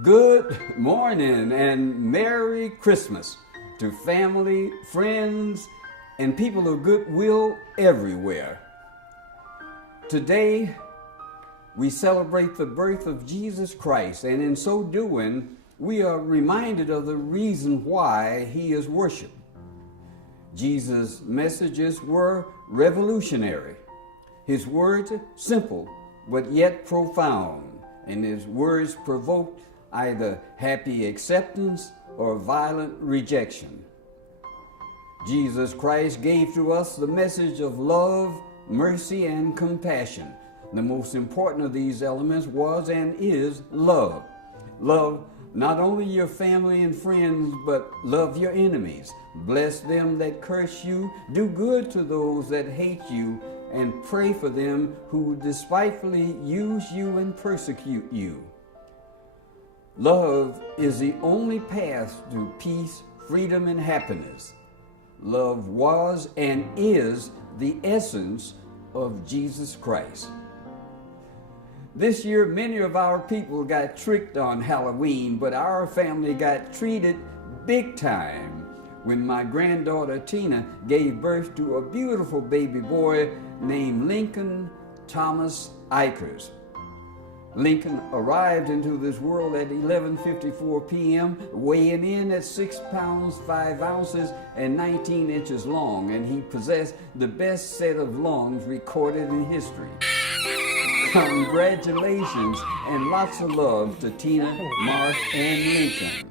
Good morning and Merry Christmas to family, friends, and people of goodwill everywhere. Today, we celebrate the birth of Jesus Christ, and in so doing, we are reminded of the reason why he is worshiped. Jesus' messages were revolutionary. His words simple, but yet profound, and his words provoked either happy acceptance or violent rejection. Jesus Christ gave to us the message of love, mercy, and compassion. The most important of these elements was and is love. Love not only your family and friends, but love your enemies. Bless them that curse you, do good to those that hate you, and pray for them who despitefully use you and persecute you. Love is the only path to peace, freedom, and happiness. Love was and is the essence of Jesus Christ. This year, many of our people got tricked on Halloween, but our family got treated big time when my granddaughter Tina gave birth to a beautiful baby boy named Lincoln Thomas Ikers. Lincoln arrived into this world at 11:54 p.m., weighing in at 6 pounds 5 ounces and 19 inches long, and he possessed the best set of lungs recorded in history. Congratulations and lots of love to Tina, Mark, and Lincoln.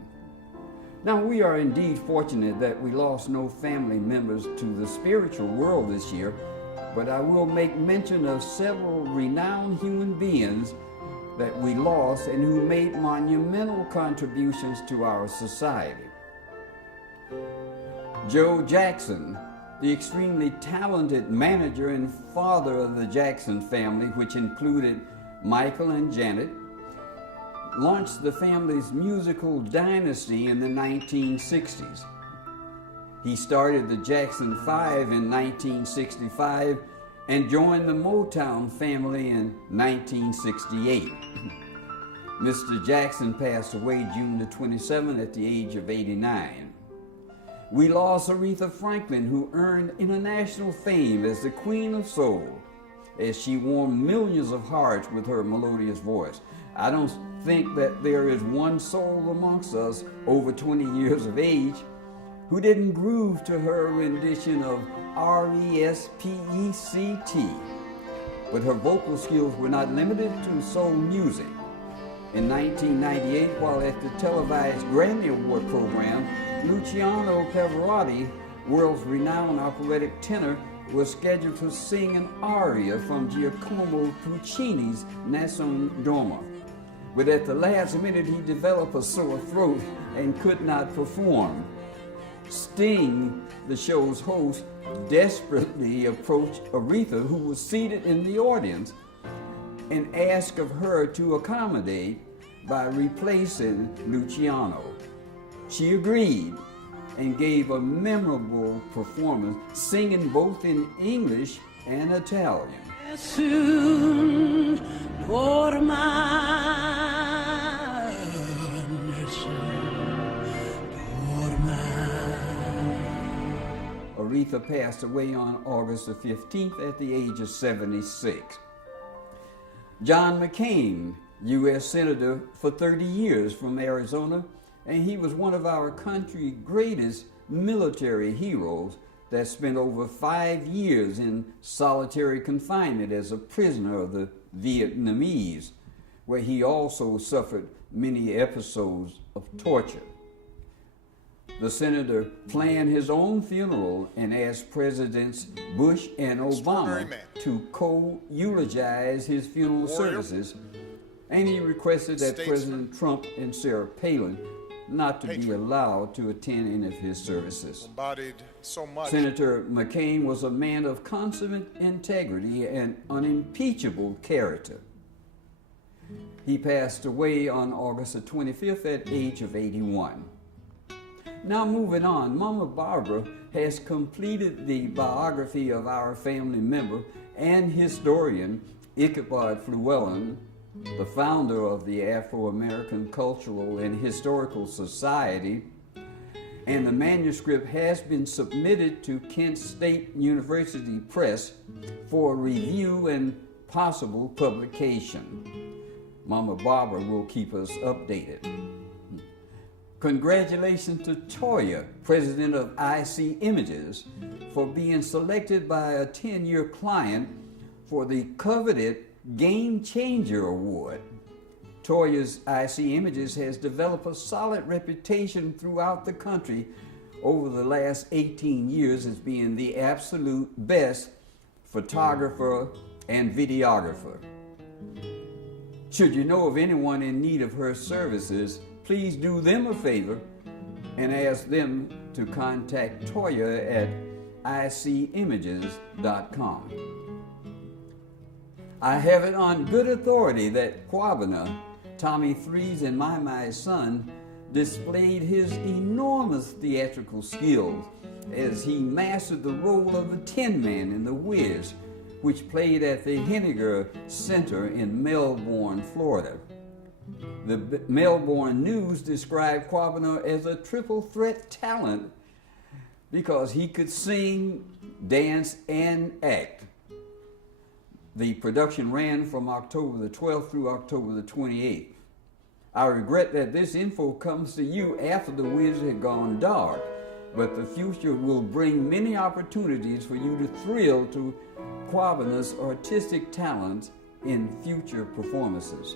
Now, we are indeed fortunate that we lost no family members to the spiritual world this year, but I will make mention of several renowned human beings that we lost and who made monumental contributions to our society. Joe Jackson, the extremely talented manager and father of the Jackson family, which included Michael and Janet, launched the family's musical dynasty in the 1960s. He started the Jackson 5 in 1965 and joined the Motown family in 1968. Mr. Jackson passed away June the 27th at the age of 89. We lost Aretha Franklin, who earned international fame as the Queen of Soul, as she warmed millions of hearts with her melodious voice. I don't think that there is one soul amongst us over 20 years of age who didn't groove to her rendition of R-E-S-P-E-C-T. But her vocal skills were not limited to soul music. In 1998, while at the televised Grammy Award program, Luciano Pavarotti, world's renowned operatic tenor, was scheduled to sing an aria from Giacomo Puccini's Nessun Dorma. But at the last minute, he developed a sore throat and could not perform. Sting, the show's host, desperately approached Aretha, who was seated in the audience, and asked of her to accommodate by replacing Luciano. She agreed and gave a memorable performance, singing both in English and Italian. Aretha passed away on August the 15th at the age of 76. John McCain, U.S. Senator for 30 years from Arizona, and he was one of our country's greatest military heroes that spent over 5 years in solitary confinement as a prisoner of the Vietnamese, where he also suffered many episodes of torture. The senator planned his own funeral and asked Presidents Bush and Obama to co-eulogize his funeral services, and he requested that President Trump and Sarah Palin not to be allowed to attend any of his services. Senator McCain was a man of consummate integrity and unimpeachable character. He passed away on August the 25th at the age of 81. Now moving on, Mama Barbara has completed the biography of our family member and historian Ichabod Flewellen the founder of the Afro-American Cultural and Historical Society, and the manuscript has been submitted to Kent State University Press for review and possible publication. Mama Barbara will keep us updated. Congratulations to Toya, president of IC Images, for being selected by a 10-year client for the coveted Game Changer Award. Toya's IC Images has developed a solid reputation throughout the country over the last 18 years as being the absolute best photographer and videographer. Should you know of anyone in need of her services, please do them a favor and ask them to contact Toya at icimages.com. I have it on good authority that Kwabena, Tommy Threes and Mai's son, displayed his enormous theatrical skills as he mastered the role of the Tin Man in The Wiz, which played at the Henniger Center in Melbourne, Florida. The Melbourne News described Kwabena as a triple threat talent because he could sing, dance, and act. The production ran from October the 12th through October the 28th. I regret that this info comes to you after The Wiz had gone dark, but the future will bring many opportunities for you to thrill to Kwabena's artistic talents in future performances.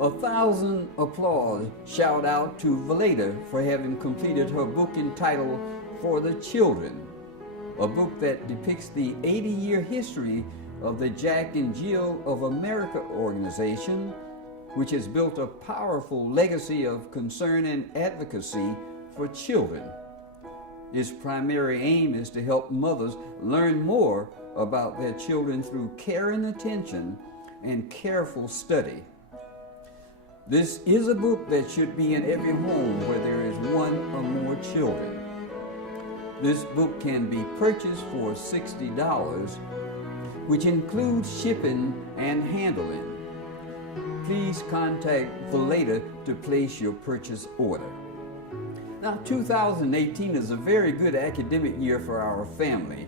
A thousand applause shout out to Valeda for having completed her book entitled For the Children, a book that depicts the 80-year history of the Jack and Jill of America organization, which has built a powerful legacy of concern and advocacy for children. Its primary aim is to help mothers learn more about their children through care and attention and careful study. This is a book that should be in every home where there is one or more children. This book can be purchased for $60, which includes shipping and handling. Please contact Valeda to place your purchase order. Now, 2018 is a very good academic year for our family.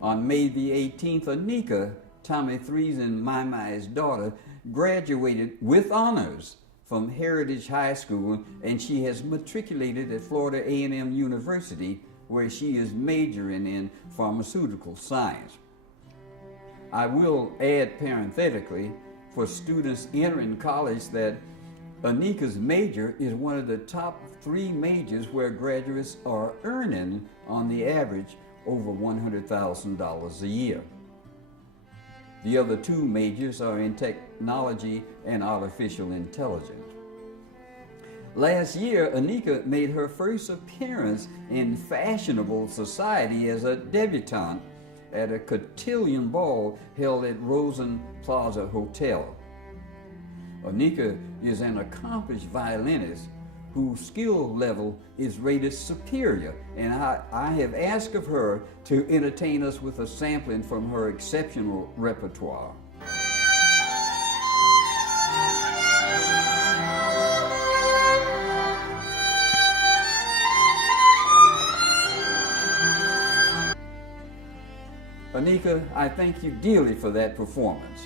On May the 18th, Anika, Tommy Threes and Mai's daughter, graduated with honors from Heritage High School, and she has matriculated at Florida A&M University, where she is majoring in pharmaceutical science. I will add parenthetically for students entering college that Anika's major is one of the top 3 majors where graduates are earning, on the average, over $100,000 a year. The other 2 majors are in technology and artificial intelligence. Last year, Anika made her first appearance in fashionable society as a debutante at a cotillion ball held at Rosen Plaza Hotel. Anika is an accomplished violinist whose skill level is rated superior, and I have asked of her to entertain us with a sampling from her exceptional repertoire. Anika, I thank you dearly for that performance.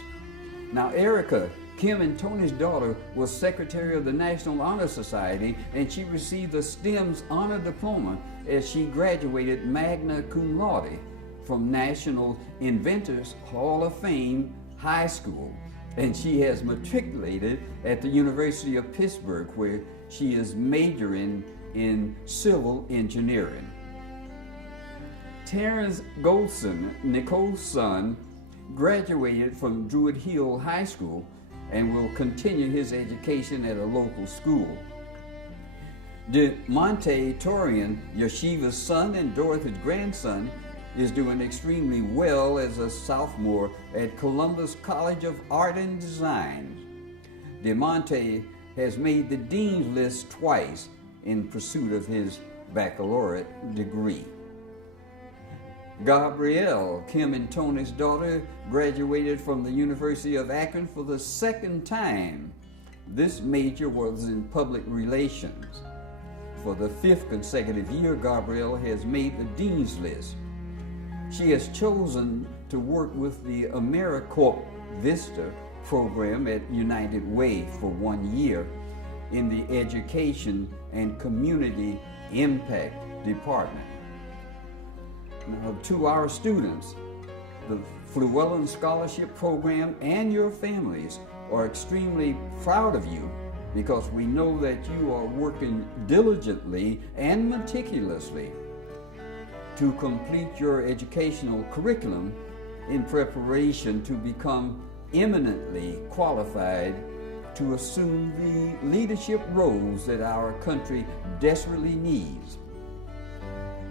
Now, Erica, Kim and Tony's daughter, was secretary of the National Honor Society, and she received the STEM's honor diploma as she graduated magna cum laude from National Inventors Hall of Fame High School. And she has matriculated at the University of Pittsburgh, where she is majoring in civil engineering. Terrence Goldson, Nicole's son, graduated from Druid Hill High School and will continue his education at a local school. DeMonte Torian, Yeshiva's son and Dorothy's grandson, is doing extremely well as a sophomore at Columbus College of Art and Design. DeMonte has made the dean's list twice in pursuit of his baccalaureate degree. Gabrielle, Kim and Tony's daughter, graduated from the University of Akron for the second time. This major was in public relations. For the 5th consecutive year, Gabrielle has made the dean's list. She has chosen to work with the AmeriCorps Vista program at United Way for 1 year in the Education and Community Impact Department. Now, to our students, the Flewellen Scholarship Program and your families are extremely proud of you, because we know that you are working diligently and meticulously to complete your educational curriculum in preparation to become eminently qualified to assume the leadership roles that our country desperately needs.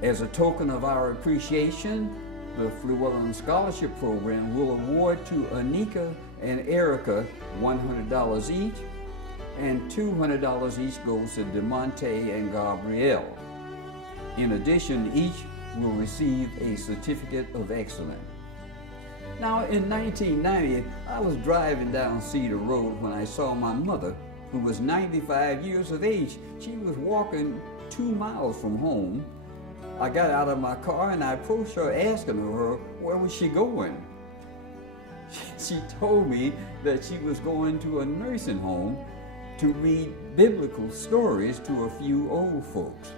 As a token of our appreciation, the Flewellen Scholarship Program will award to Anika and Erica $100 each, and $200 each goes to DeMonte and Gabrielle. In addition, each will receive a certificate of excellence. Now, in 1990, I was driving down Cedar Road when I saw my mother, who was 95 years of age. She was walking 2 miles from home. I got out of my car and I approached her, asking her where was she going. She told me that she was going to a nursing home to read biblical stories to a few old folks.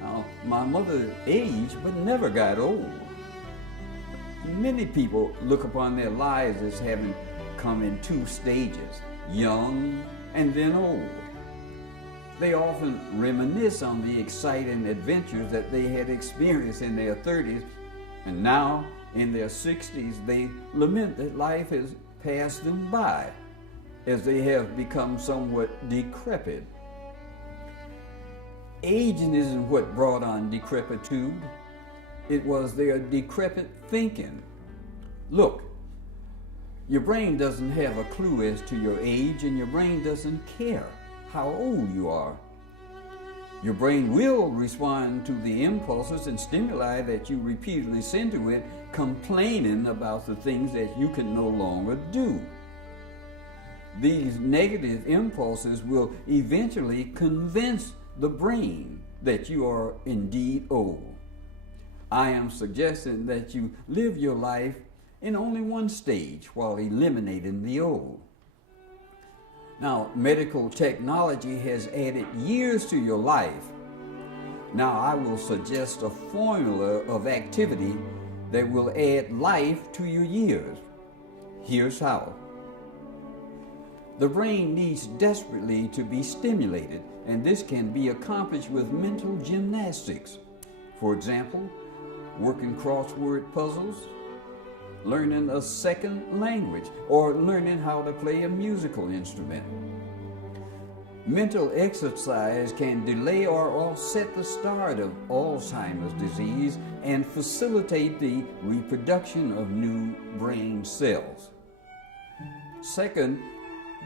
Now, my mother aged but never got old. Many people look upon their lives as having come in 2 stages, young and then old. They often reminisce on the exciting adventures that they had experienced in their 30s, and now in their 60s they lament that life has passed them by, as they have become somewhat decrepit. Aging isn't what brought on decrepitude. It was their decrepit thinking. Look, your brain doesn't have a clue as to your age, and your brain doesn't care how old you are. Your brain will respond to the impulses and stimuli that you repeatedly send to it, complaining about the things that you can no longer do. These negative impulses will eventually convince the brain that you are indeed old. I am suggesting that you live your life in only one stage while eliminating the old. Now, medical technology has added years to your life. Now, I will suggest a formula of activity that will add life to your years. Here's how. The brain needs desperately to be stimulated, and this can be accomplished with mental gymnastics. For example, working crossword puzzles, learning a second language, or learning how to play a musical instrument. Mental exercise can delay or offset the start of Alzheimer's disease and facilitate the reproduction of new brain cells. Second,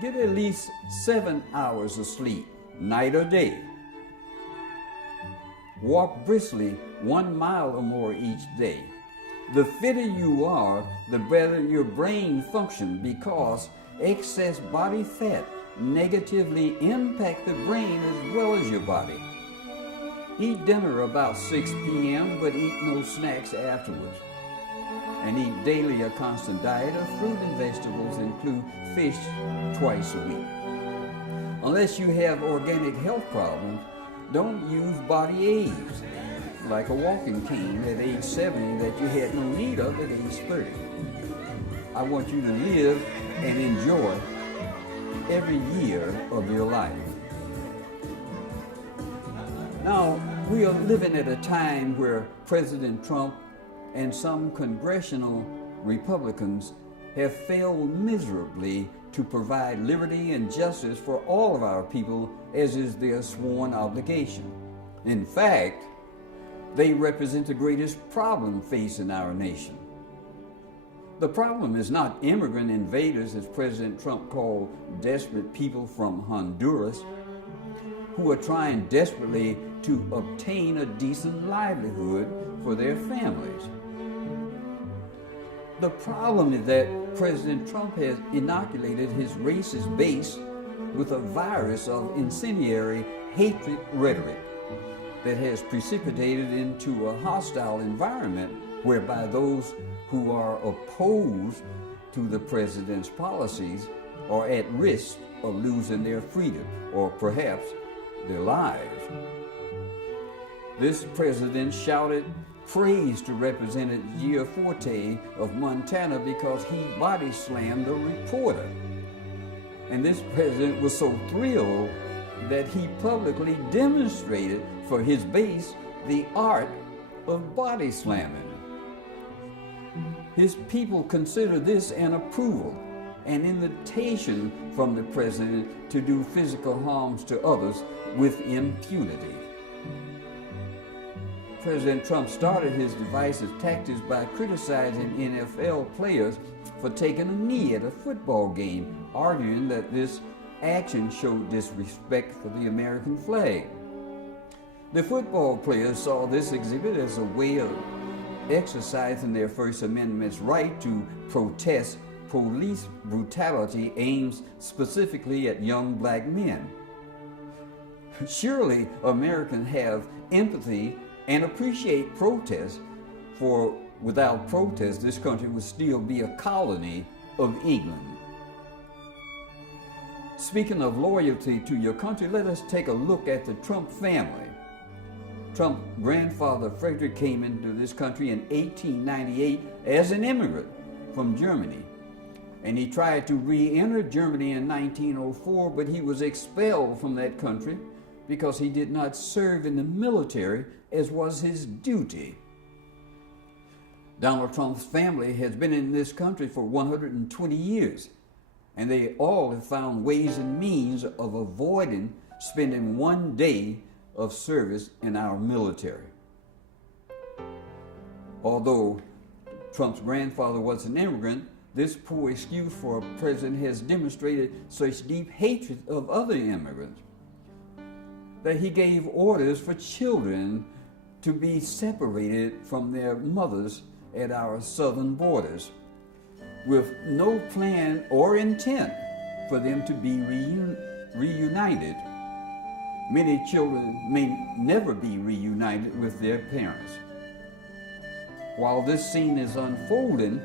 get at least 7 hours of sleep. night or day. Walk briskly 1 mile or more each day. The fitter you are, the better your brain functions, because excess body fat negatively impacts the brain as well as your body. Eat dinner about 6 p.m., but eat no snacks afterwards. And eat daily a constant diet of fruit and vegetables, include fish twice a week. Unless you have organic health problems, don't use body aids, like a walking cane at age 70 that you had no need of at age 30. I want you to live and enjoy every year of your life. Now, we are living at a time where President Trump and some congressional Republicans have failed miserably to provide liberty and justice for all of our people, as is their sworn obligation. In fact, they represent the greatest problem facing our nation. The problem is not immigrant invaders, as President Trump called desperate people from Honduras, who are trying desperately to obtain a decent livelihood for their families. The problem is that President Trump has inoculated his racist base with a virus of incendiary hatred rhetoric that has precipitated into a hostile environment whereby those who are opposed to the president's policies are at risk of losing their freedom or perhaps their lives. This president shouted praise to Representative Gianforte of Montana because he body slammed a reporter. And this president was so thrilled that he publicly demonstrated for his base the art of body slamming. His people consider this an approval, an invitation from the president to do physical harms to others with impunity. President Trump started his divisive tactics by criticizing NFL players for taking a knee at a football game, arguing that this action showed disrespect for the American flag. The football players saw this exhibit as a way of exercising their First Amendment's right to protest police brutality aimed specifically at young black men. Surely Americans have empathy and appreciate protest, for without protest, this country would still be a colony of England. Speaking of loyalty to your country, let us take a look at the Trump family. Trump's grandfather Frederick came into this country in 1898 as an immigrant from Germany, and he tried to re-enter Germany in 1904, but he was expelled from that country because he did not serve in the military as was his duty. Donald Trump's family has been in this country for 120 years, and they all have found ways and means of avoiding spending one day of service in our military. Although Trump's grandfather was an immigrant, this poor excuse for a president has demonstrated such deep hatred of other immigrants that he gave orders for children to be separated from their mothers at our southern borders, with no plan or intent for them to be reunited. Many children may never be reunited with their parents. While this scene is unfolding,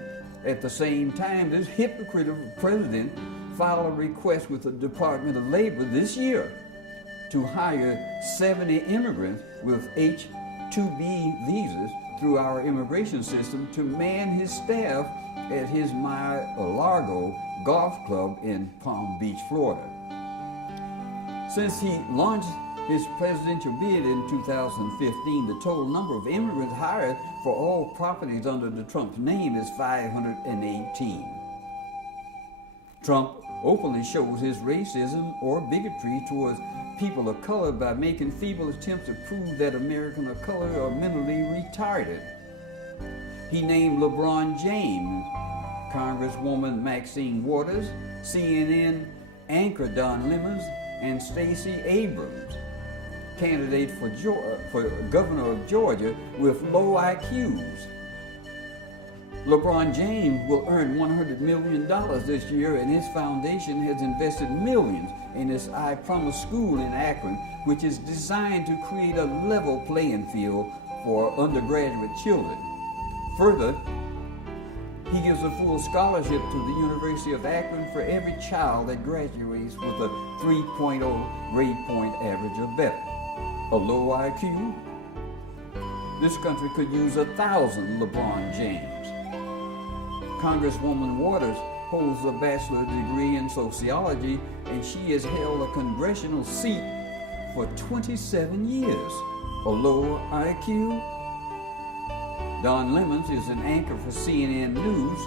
at the same time, this hypocritical president filed a request with the Department of Labor this year to hire 70 immigrants with H-2B visas through our immigration system to man his staff at his Mar-a-Lago golf club in Palm Beach, Florida. Since he launched his presidential bid in 2015, the total number of immigrants hired for all properties under the Trump's name is 518. Trump openly shows his racism or bigotry towards people of color by making feeble attempts to prove that Americans of color are mentally retarded. He named LeBron James, Congresswoman Maxine Waters, CNN anchor Don Lemons, and Stacey Abrams, candidate for governor of Georgia, with low IQs. LeBron James will earn $100 million this year, and his foundation has invested millions in his I Promise School in Akron, which is designed to create a level playing field for undergraduate children. Further, he gives a full scholarship to the University of Akron for every child that graduates with a 3.0 grade point average or better. A low IQ? This country could use 1,000 LeBron James. Congresswoman Waters holds a bachelor's degree in sociology, and she has held a congressional seat for 27 years. A low IQ? Don Lemons is an anchor for CNN News,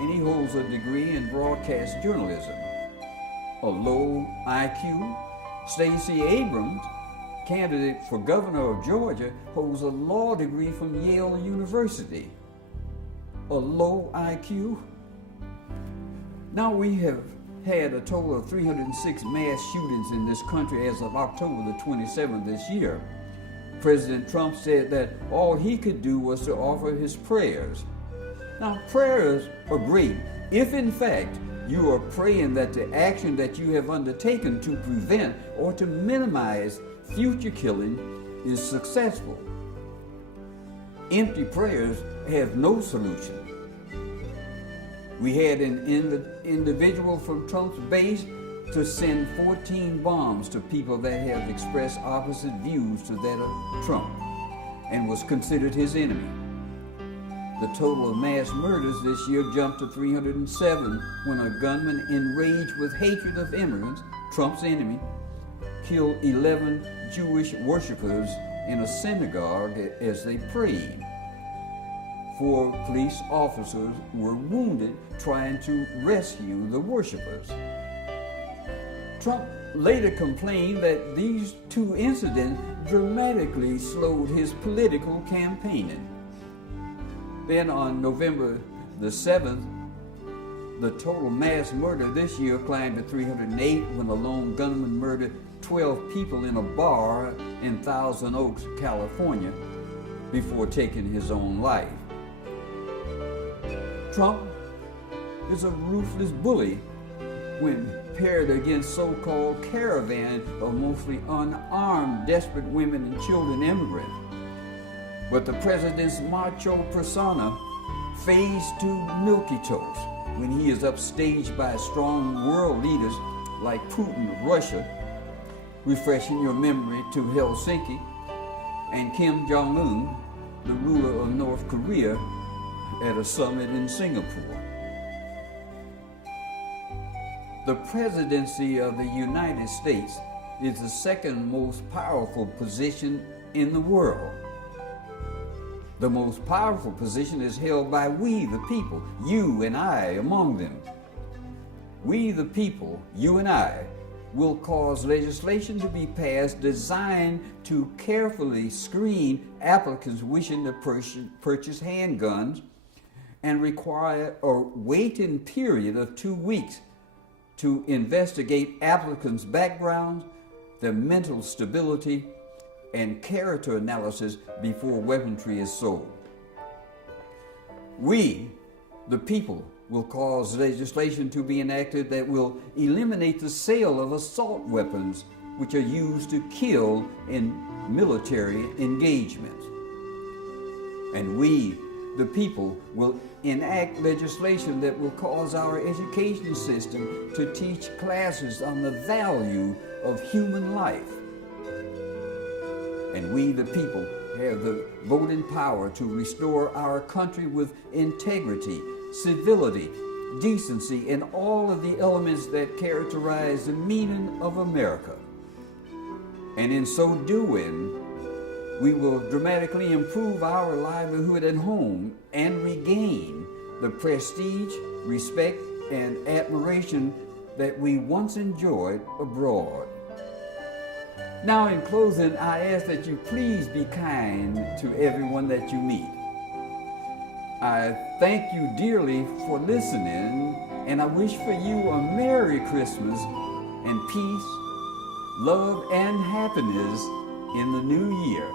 and he holds a degree in broadcast journalism. A low IQ? Stacey Abrams, candidate for governor of Georgia, holds a law degree from Yale University. A low IQ? Now we have had a total of 306 mass shootings in this country as of October the 27th this year. President Trump said that all he could do was to offer his prayers. Now, prayers are great if in fact you are praying that the action that you have undertaken to prevent or to minimize future killing is successful. Empty prayers have no solution. We had an individual from Trump's base to send 14 bombs to people that have expressed opposite views to that of Trump and was considered his enemy. The total of mass murders this year jumped to 307 when a gunman enraged with hatred of immigrants, Trump's enemy, killed 11 Jewish worshipers in a synagogue as they prayed. 4 police officers were wounded trying to rescue the worshipers. Trump later complained that these 2 incidents dramatically slowed his political campaigning. Then on November the 7th, the total mass murder this year climbed to 308 when a lone gunman murdered 12 people in a bar in Thousand Oaks, California, before taking his own life. Trump is a ruthless bully when paired against so-called caravan of mostly unarmed, desperate women and children immigrants. But the president's macho persona fades to milquetoast when he is upstaged by strong world leaders like Putin of Russia, refreshing your memory to Helsinki, and Kim Jong-un, the ruler of North Korea, at a summit in Singapore. The presidency of the United States is the second most powerful position in the world. The most powerful position is held by we, the people, you and I among them. We, the people, you and I, will cause legislation to be passed designed to carefully screen applicants wishing to purchase handguns and require a waiting period of 2 weeks to investigate applicants' backgrounds, their mental stability, and character analysis before weaponry is sold. We, the people, will cause legislation to be enacted that will eliminate the sale of assault weapons which are used to kill in military engagements. And we, the people, will enact legislation that will cause our education system to teach classes on the value of human life. And we, the people, have the voting power to restore our country with integrity, civility, decency, and all of the elements that characterize the meaning of America. And in so doing, we will dramatically improve our livelihood at home and regain the prestige, respect, and admiration that we once enjoyed abroad. Now, in closing, I ask that you please be kind to everyone that you meet. I thank you dearly for listening, and I wish for you a Merry Christmas and peace love, and happiness in the new year.